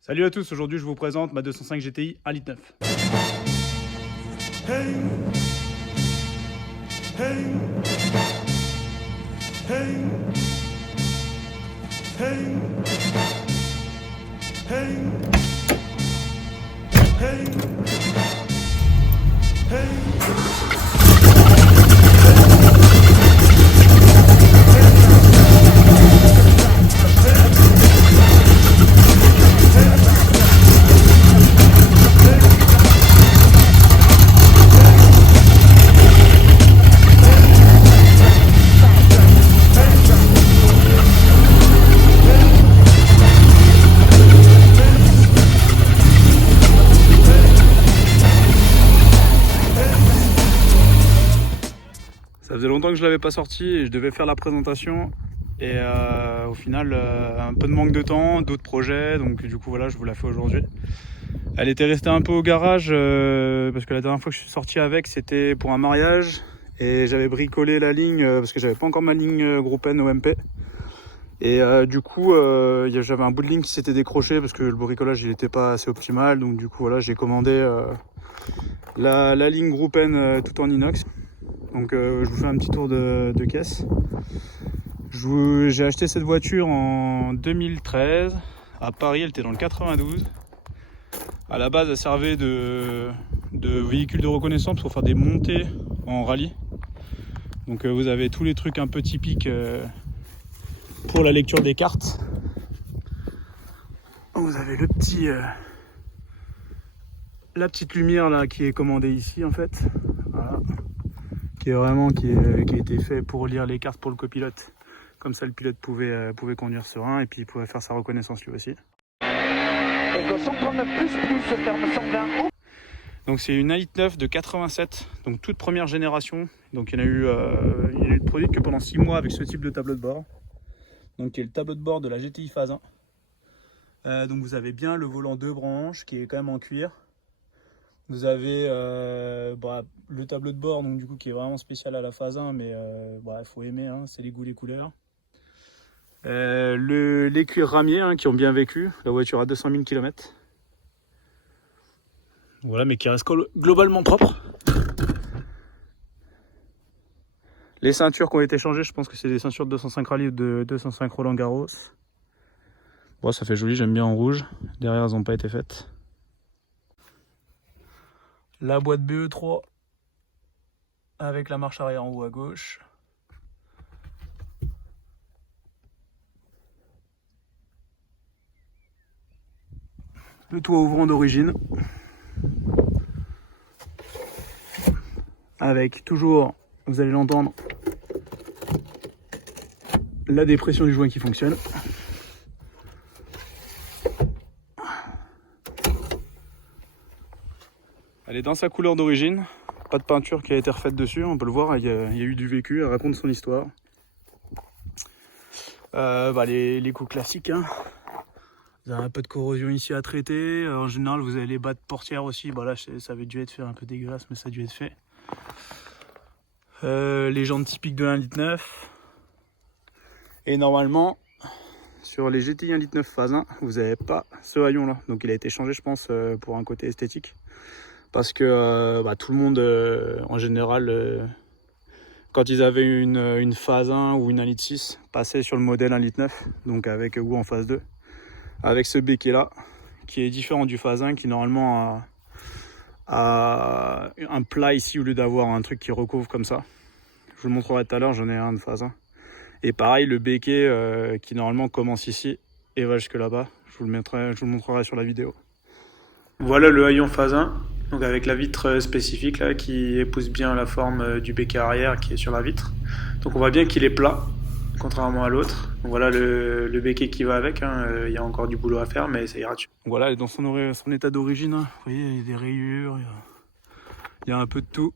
Salut à tous, aujourd'hui je vous présente ma 205 GTI 1,9 litre. Hey, hey, hey, hey, hey, hey, Ça faisait longtemps que je l'avais pas sorti et je devais faire la présentation et au final un peu de manque de temps, d'autres projets, donc du coup voilà, je vous la fais aujourd'hui. Elle était restée un peu au garage parce que la dernière fois que je suis sorti avec c'était pour un mariage et j'avais bricolé la ligne parce que j'avais pas encore ma ligne Group N OMP et du coup j'avais un bout de ligne qui s'était décroché parce que le bricolage il était pas assez optimal, donc du coup voilà, j'ai commandé la ligne Group N tout en inox. Donc je vous fais un petit tour de caisse. J'ai acheté cette voiture en 2013 à Paris, elle était dans le 92. À la base elle servait de véhicule de reconnaissance pour faire des montées en rallye. Donc vous avez tous les trucs un peu typiques pour la lecture des cartes. Vous avez le petit la petite lumière là qui est commandée ici en fait. Voilà. Qui a été fait pour lire les cartes pour le copilote. Comme ça le pilote pouvait conduire serein et puis il pouvait faire sa reconnaissance lui aussi. Donc c'est une 1,9 litre de 87, donc toute première génération. Donc il y a eu produit que pendant 6 mois avec ce type de tableau de bord. Donc qui est le tableau de bord de la GTI Phase 1. Donc vous avez bien le volant 2 branches qui est quand même en cuir. Vous avez le tableau de bord donc, du coup, qui est vraiment spécial à la phase 1, mais il faut aimer, hein, c'est les goûts, les couleurs. Les cuirs ramiers qui ont bien vécu, la voiture a 200 000 km. Voilà, mais qui reste globalement propre. Les ceintures qui ont été changées, je pense que c'est des ceintures de 205 Rally ou de 205 Roland Garros. Bon, ça fait joli, j'aime bien en rouge. Derrière, elles n'ont pas été faites. La boîte BE3 avec la marche arrière en haut à gauche. Le toit ouvrant d'origine. Avec toujours, vous allez l'entendre, la dépression du joint qui fonctionne. Elle est dans sa couleur d'origine, pas de peinture qui a été refaite dessus, on peut le voir, il y a eu du vécu, elle raconte son histoire. Les coups classiques, hein. Vous avez un peu de corrosion ici à traiter, en général vous avez les bas de portière aussi, là ça avait dû être fait un peu dégueulasse mais ça a dû être fait. Les jantes typiques de l'1,9 litre. Et normalement, sur les GTI 1,9 litre phase 1, vous n'avez pas ce haillon là, donc il a été changé je pense pour un côté esthétique. Parce que tout le monde, en général, quand ils avaient une phase 1 ou une 1,6 litre, passait sur le modèle 1,9 litre, donc avec ou en phase 2, avec ce béquet là, qui est différent du phase 1, qui normalement a un plat ici au lieu d'avoir un truc qui recouvre comme ça. Je vous le montrerai tout à l'heure, j'en ai un de phase 1. Et pareil, le béquet qui normalement commence ici et va jusque là-bas, je vous le montrerai sur la vidéo. Voilà le haillon phase 1. Donc avec la vitre spécifique là qui épouse bien la forme du béquet arrière qui est sur la vitre. Donc on voit bien qu'il est plat, contrairement à l'autre. Voilà le béquet qui va avec, il y a encore du boulot à faire mais ça ira dessus. Donc voilà, dans son état d'origine, vous voyez, il y a des rayures, il y a un peu de tout.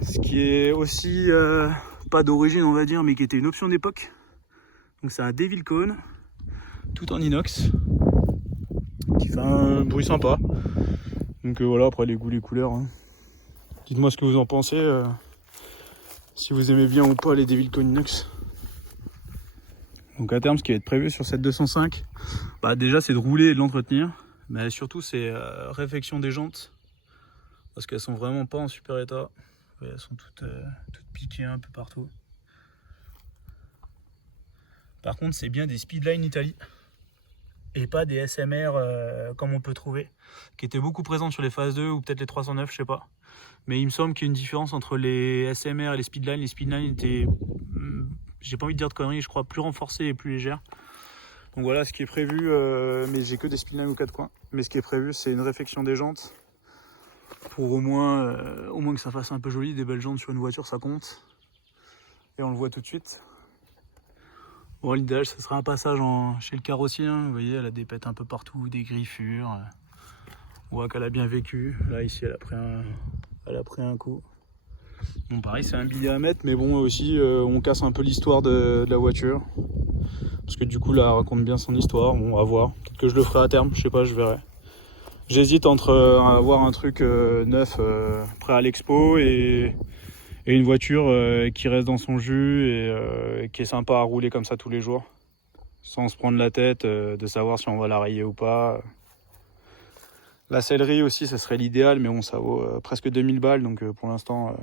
Ce qui est aussi pas d'origine on va dire, mais qui était une option d'époque. Donc c'est un Devil Cone, tout en inox, qui fait un bruit sympa. Donc voilà, après les goûts, les couleurs. Dites-moi ce que vous en pensez, si vous aimez bien ou pas les Devil Cone inox. Donc à terme, ce qui va être prévu sur cette 205, bah déjà c'est de rouler et de l'entretenir, mais surtout c'est réfection des jantes, parce qu'elles sont vraiment pas en super état. Elles sont toutes piquées un peu partout. Par contre, c'est bien des Speedline Italie et pas des SMR comme on peut trouver, qui étaient beaucoup présentes sur les phases 2 ou peut-être les 309, je sais pas. Mais il me semble qu'il y a une différence entre les SMR et les Speedline. Les Speedline étaient, j'ai pas envie de dire de conneries, je crois plus renforcées et plus légères. Donc voilà ce qui est prévu, mais j'ai que des Speedline aux 4 coins. Mais ce qui est prévu, c'est une réfection des jantes pour au moins que ça fasse un peu joli. Des belles jantes sur une voiture, ça compte. Et on le voit tout de suite. Bon, l'idéal, ce serait un passage chez le carrossier. Hein. Vous voyez, elle a des pètes un peu partout, des griffures. On voit qu'elle a bien vécu. Là, ici, elle a pris un coup. Bon, pareil, c'est un billet à mettre, mais bon, aussi, on casse un peu l'histoire de la voiture. Parce que du coup, là, elle raconte bien son histoire. Bon, on va voir. Peut-être que je le ferai à terme, je sais pas, je verrai. J'hésite entre avoir un truc neuf prêt à l'expo et une voiture qui reste dans son jus et qui est sympa à rouler comme ça tous les jours. Sans se prendre la tête de savoir si on va la rayer ou pas. La sellerie aussi, ça serait l'idéal, mais bon, ça vaut presque 2000 balles. Donc pour l'instant,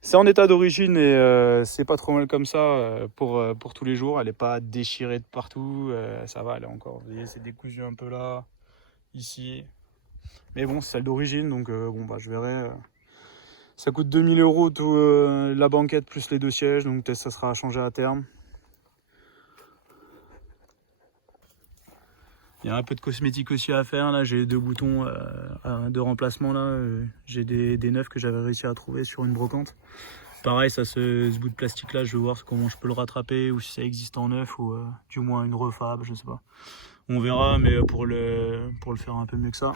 c'est en état d'origine et c'est pas trop mal comme ça pour tous les jours. Elle n'est pas déchirée de partout. Ça va, elle est encore, vous voyez, c'est décousu un peu là, ici. Mais bon, c'est celle d'origine, donc bon, bah, je verrai. Ça coûte 2000 €, tout, la banquette plus les 2 sièges, donc peut-être ça sera à changer à terme. Il y a un peu de cosmétique aussi à faire, là j'ai 2 boutons de remplacement, là j'ai des neufs que j'avais réussi à trouver sur une brocante. Pareil, ça, ce bout de plastique là, je vais voir comment je peux le rattraper ou si ça existe en neuf ou du moins une refab, je sais pas. On verra, mais pour le faire un peu mieux que ça.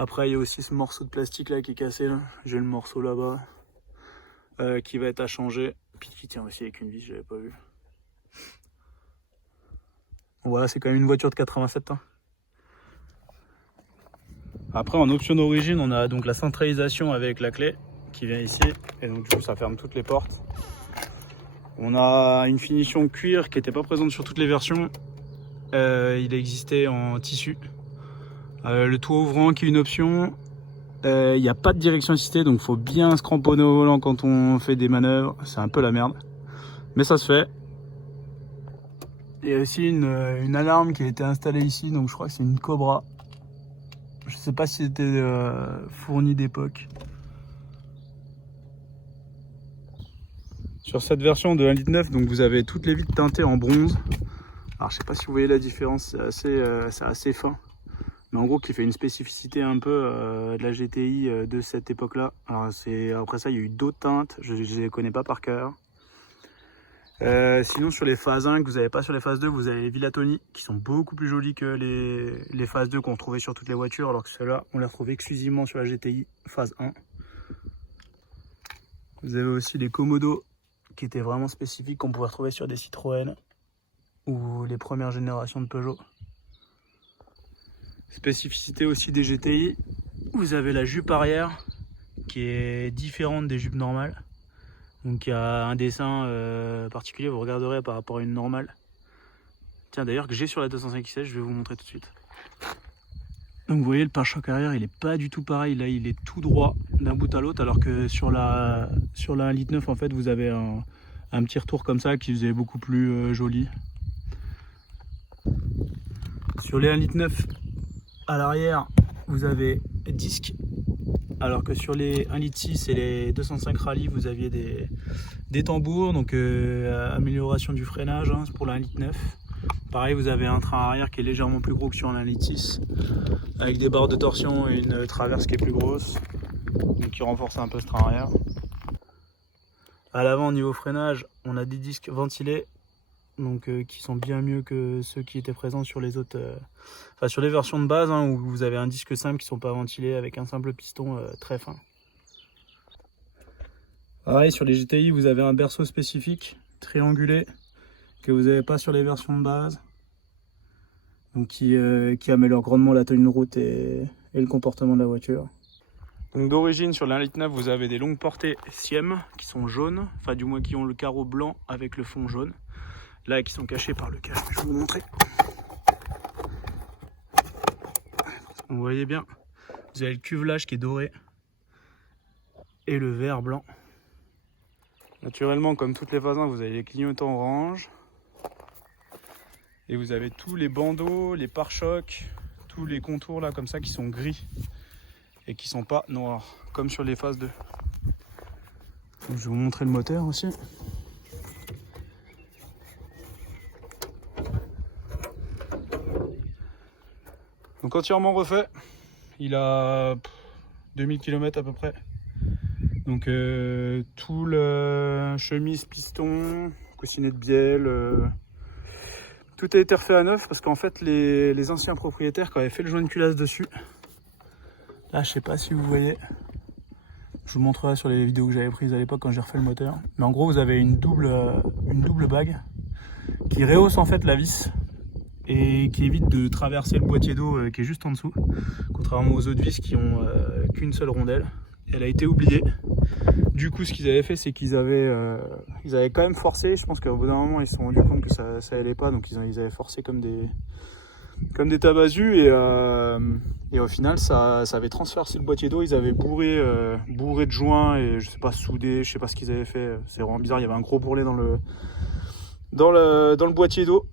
Après, il y a aussi ce morceau de plastique là qui est cassé, là. J'ai le morceau là-bas qui va être à changer, puis qui tient aussi avec une vis, je l'avais pas vu. Voilà, c'est quand même une voiture de 87. Hein. Après, en option d'origine, on a donc la centralisation avec la clé qui vient ici, et donc du coup ça ferme toutes les portes. On a une finition cuir qui n'était pas présente sur toutes les versions. Il existait en tissu. Le toit ouvrant qui est une option. Il n'y a pas de direction assistée, donc il faut bien se cramponner au volant quand on fait des manœuvres. C'est un peu la merde, mais ça se fait. Il y a aussi une alarme qui a été installée ici, donc je crois que c'est une Cobra. Je sais pas si c'était fourni d'époque. Sur cette version de 1,9 litre, donc vous avez toutes les vitres teintées en bronze. Alors je sais pas si vous voyez la différence, c'est assez fin. Mais en gros qui fait une spécificité un peu de la GTI de cette époque-là. Alors après ça, il y a eu d'autres teintes, je ne les connais pas par cœur. Sinon sur les phases 1 que vous n'avez pas sur les phases 2, vous avez les Villatoni qui sont beaucoup plus jolies que les phases 2 qu'on retrouvait sur toutes les voitures, alors que ceux-là on les retrouve exclusivement sur la GTI phase 1. Vous avez aussi les Komodo qui étaient vraiment spécifiques, qu'on pouvait retrouver sur des Citroën ou les premières générations de Peugeot. Spécificité aussi des GTI, vous avez la jupe arrière qui est différente des jupes normales. Donc il y a un dessin particulier, vous regarderez par rapport à une normale. Tiens, d'ailleurs que j'ai sur la 205 XL, je vais vous montrer tout de suite. Donc vous voyez, le pare-choc arrière, il est pas du tout pareil. Là, il est tout droit d'un bout à l'autre, alors que sur la 1,9 litre, en fait, vous avez un petit retour comme ça qui faisait beaucoup plus joli. Sur les 1,9 litre à l'arrière, vous avez disque, alors que sur les 1,6 litre et les 205 rallye, vous aviez des tambours, donc amélioration du freinage hein, pour la 1,9 litre. Pareil, vous avez un train arrière qui est légèrement plus gros que sur un 1,6 litre, avec des barres de torsion et une traverse qui est plus grosse, donc qui renforce un peu ce train arrière. À l'avant, au niveau freinage, on a des disques ventilés, donc qui sont bien mieux que ceux qui étaient présents sur les autres, enfin sur les versions de base hein, où vous avez un disque simple qui ne sont pas ventilés avec un simple piston très fin. Pareil, sur les GTI, vous avez un berceau spécifique triangulé que vous n'avez pas sur les versions de base, donc qui améliore grandement la tenue de route et le comportement de la voiture. Donc d'origine sur la 1,9 litre, vous avez des longues portées Siem qui sont jaunes, enfin du moins qui ont le carreau blanc avec le fond jaune. là qui sont cachés par le cache. Je vais vous montrer. Vous voyez bien, vous avez le cuvelage qui est doré et le vert blanc. Naturellement, comme toutes les phases 1, vous avez les clignotants orange. Et vous avez tous les bandeaux, les pare-chocs, tous les contours là comme ça qui sont gris et qui sont pas noirs, comme sur les phases 2. Donc, je vais vous montrer le moteur aussi. Donc entièrement refait, il a 2000 km à peu près. Donc tout le chemise, piston, coussinet de bielle, tout a été refait à neuf parce qu'en fait les anciens propriétaires quand avaient fait le joint de culasse dessus, là je sais pas si vous voyez, je vous montrerai sur les vidéos que j'avais prises à l'époque quand j'ai refait le moteur, mais en gros vous avez une double bague qui rehausse en fait la vis et qui évite de traverser le boîtier d'eau qui est juste en dessous, contrairement aux autres vis qui ont qu'une seule rondelle. Elle a été oubliée. Du coup, ce qu'ils avaient fait, c'est qu'ils avaient quand même forcé. Je pense qu'au bout d'un moment, ils se sont rendus compte que ça allait pas, donc ils avaient forcé comme des tabasus et au final, ça avait transpercé le boîtier d'eau. Ils avaient bourré de joints et je sais pas soudé, je sais pas ce qu'ils avaient fait. C'est vraiment bizarre. Il y avait un gros bourrelet dans le boîtier d'eau.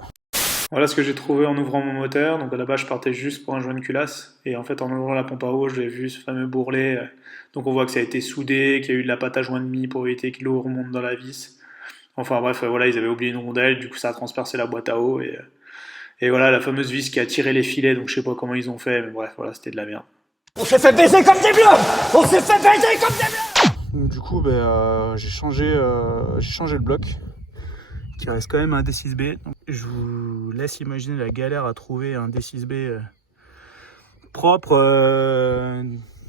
Voilà ce que j'ai trouvé en ouvrant mon moteur. Donc à la base, je partais juste pour un joint de culasse. Et en fait, en ouvrant la pompe à eau, j'ai vu ce fameux bourrelet. Donc on voit que ça a été soudé, qu'il y a eu de la pâte à joint de mie pour éviter que l'eau remonte dans la vis. Enfin bref, voilà, ils avaient oublié une rondelle. Du coup, ça a transpercé la boîte à eau. Et voilà, la fameuse vis qui a tiré les filets. Donc je sais pas comment ils ont fait. Mais bref, voilà, c'était de la merde. On s'est fait baiser comme des bleus. On s'est fait baiser comme des bleus. Donc, du coup, j'ai changé le bloc. Qui reste quand même un D6B. Donc, je vous laisse imaginer la galère à trouver un D6B propre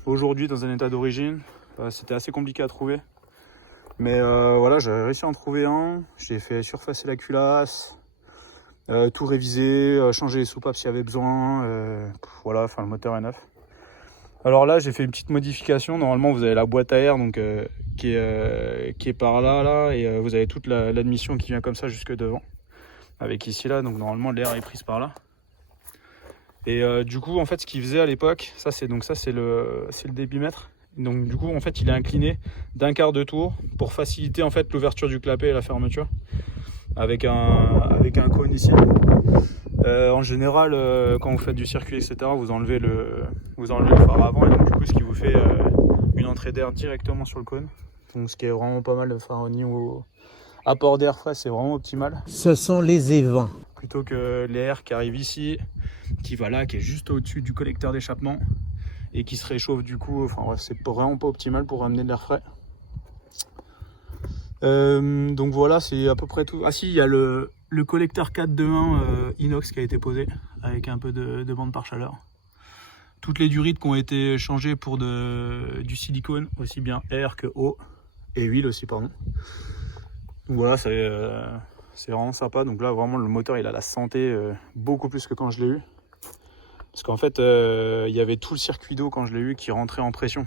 aujourd'hui dans un état d'origine. C'était assez compliqué à trouver. Mais voilà, j'ai réussi à en trouver un. J'ai fait surfacer la culasse, tout réviser, changer les soupapes s'il y avait besoin. Voilà, enfin le moteur est neuf. Alors là, j'ai fait une petite modification. Normalement, vous avez la boîte à air donc, qui est par là et vous avez toute l'admission qui vient comme ça jusque devant. Avec ici là, donc normalement l'air est prise par là. Et du coup, en fait, ce qu'il faisait à l'époque, ça c'est le débitmètre. Donc du coup, en fait, il est incliné d'un quart de tour pour faciliter en fait l'ouverture du clapet et la fermeture avec un cône ici. En général, quand vous faites du circuit, etc., vous enlevez le phare avant et donc du coup, ce qui vous fait une entrée d'air directement sur le cône. Donc, ce qui est vraiment pas mal, enfin, au niveau apport d'air frais, c'est vraiment optimal. Ce sont les évents. Plutôt que l'air qui arrive ici, qui va là, qui est juste au-dessus du collecteur d'échappement et qui se réchauffe du coup. Enfin bref, c'est vraiment pas optimal pour ramener de l'air frais. Donc voilà, c'est à peu près tout. Ah si, il y a le collecteur 421 inox qui a été posé avec un peu de bande par chaleur. Toutes les durites qui ont été changées pour du silicone, aussi bien air que eau, et huile aussi, pardon. Donc voilà, c'est vraiment sympa. Donc là, vraiment, le moteur, il a la santé beaucoup plus que quand je l'ai eu. Parce qu'en fait, il y avait tout le circuit d'eau quand je l'ai eu qui rentrait en pression.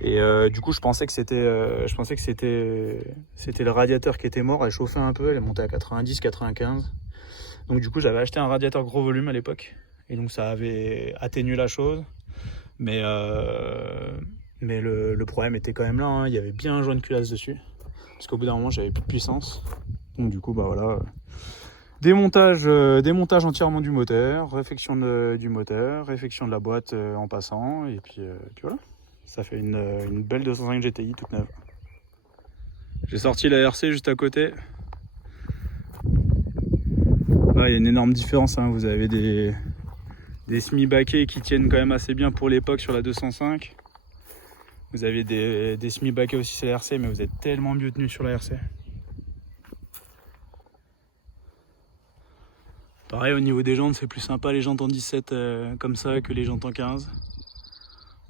Et du coup, je pensais que c'était le radiateur qui était mort. Elle chauffait un peu, elle est montée à 90, 95. Donc du coup, j'avais acheté un radiateur gros volume à l'époque. Et donc ça avait atténué la chose. Mais le problème était quand même là. Hein. Il y avait bien un joint de culasse dessus. Parce qu'au bout d'un moment, j'avais plus de puissance. Donc du coup, bah voilà. Démontage entièrement du moteur, réfection du moteur, réfection de la boîte en passant. Et puis voilà. Ça fait une belle 205 GTI toute neuve. J'ai sorti la RC juste à côté. Il y a une énorme différence. Hein. Vous avez des semi-baquets qui tiennent quand même assez bien pour l'époque sur la 205. Vous avez des semi-baquets aussi sur la RC, mais vous êtes tellement mieux tenu sur la RC. Pareil, au niveau des jantes, c'est plus sympa les jantes en 17 comme ça que les jantes en 15.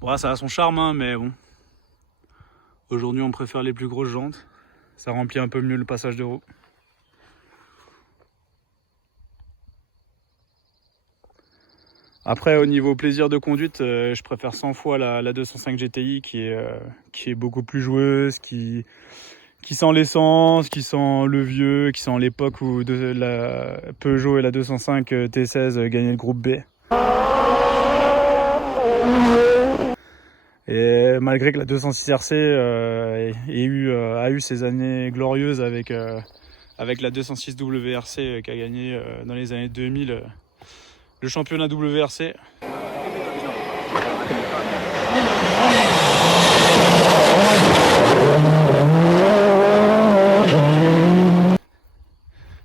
Bon, ça a son charme, hein, mais bon. Aujourd'hui, on préfère les plus grosses jantes. Ça remplit un peu mieux le passage de roue. Après, au niveau plaisir de conduite, je préfère 100 fois la 205 GTI qui est beaucoup plus joueuse, qui qui sent l'essence, qui sent le vieux, qui sent l'époque où la Peugeot et la 205 T16 gagnaient le groupe B. Et malgré que la 206 RC a eu ses années glorieuses avec la 206 WRC qui a gagné dans les années 2000 le championnat WRC.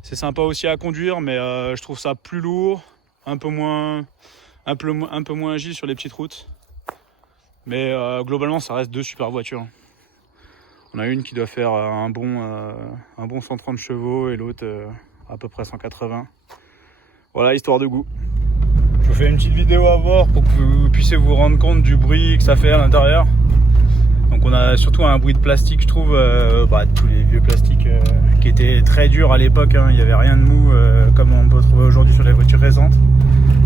C'est sympa aussi à conduire, mais je trouve ça plus lourd, un peu moins agile sur les petites routes. Mais globalement, ça reste deux super voitures. On a une qui doit faire un bon 130 chevaux et l'autre à peu près 180. Voilà, histoire de goût. Je vous fais une petite vidéo à voir pour que vous puissiez vous rendre compte du bruit que ça fait à l'intérieur. Donc on a surtout un bruit de plastique, je trouve, tous les vieux plastiques qui étaient très durs à l'époque, hein. Il n'y avait rien de mou comme on peut trouver aujourd'hui sur les voitures récentes.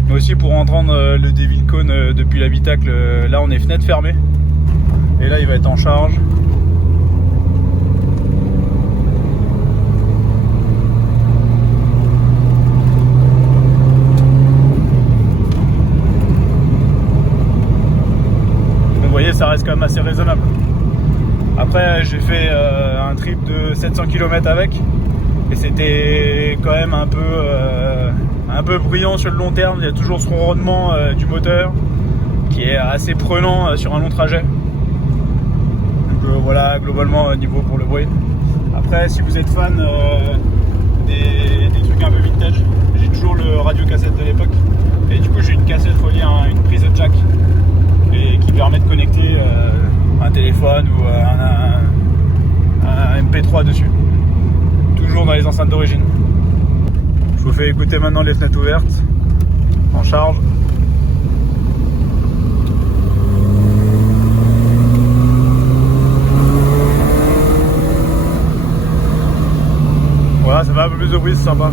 Mais aussi pour entendre le Devil Cone depuis l'habitacle, là on est fenêtre fermée. Et là il va être en charge. Vous voyez, ça reste quand même assez raisonnable. Après j'ai fait un trip de 700 km avec et c'était quand même un peu bruyant sur le long terme. Il y a toujours ce ronronnement du moteur qui est assez prenant sur un long trajet. Donc voilà, globalement niveau pour le bruit. Après, si vous êtes fan des trucs un peu vintage, j'ai toujours le radio cassette de l'époque et du coup j'ai une cassette reliée à une prise de jack et qui permet de connecter un téléphone ou un MP3 dessus, toujours dans les enceintes d'origine. Je vous fais écouter maintenant les fenêtres ouvertes en charge. Voilà, ça fait un peu plus de bruit, c'est sympa.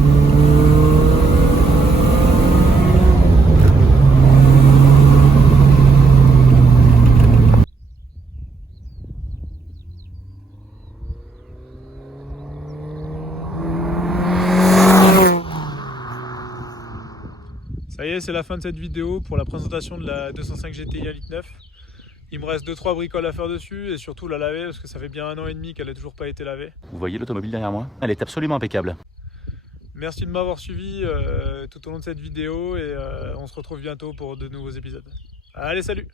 Ça y est, c'est la fin de cette vidéo pour la présentation de la 205 GTI 1.9. Il me reste 2-3 bricoles à faire dessus et surtout la laver parce que ça fait bien 1 an et demi qu'elle n'a toujours pas été lavée. Vous voyez l'automobile derrière moi? Elle est absolument impeccable. Merci de m'avoir suivi tout au long de cette vidéo et on se retrouve bientôt pour de nouveaux épisodes. Allez, salut!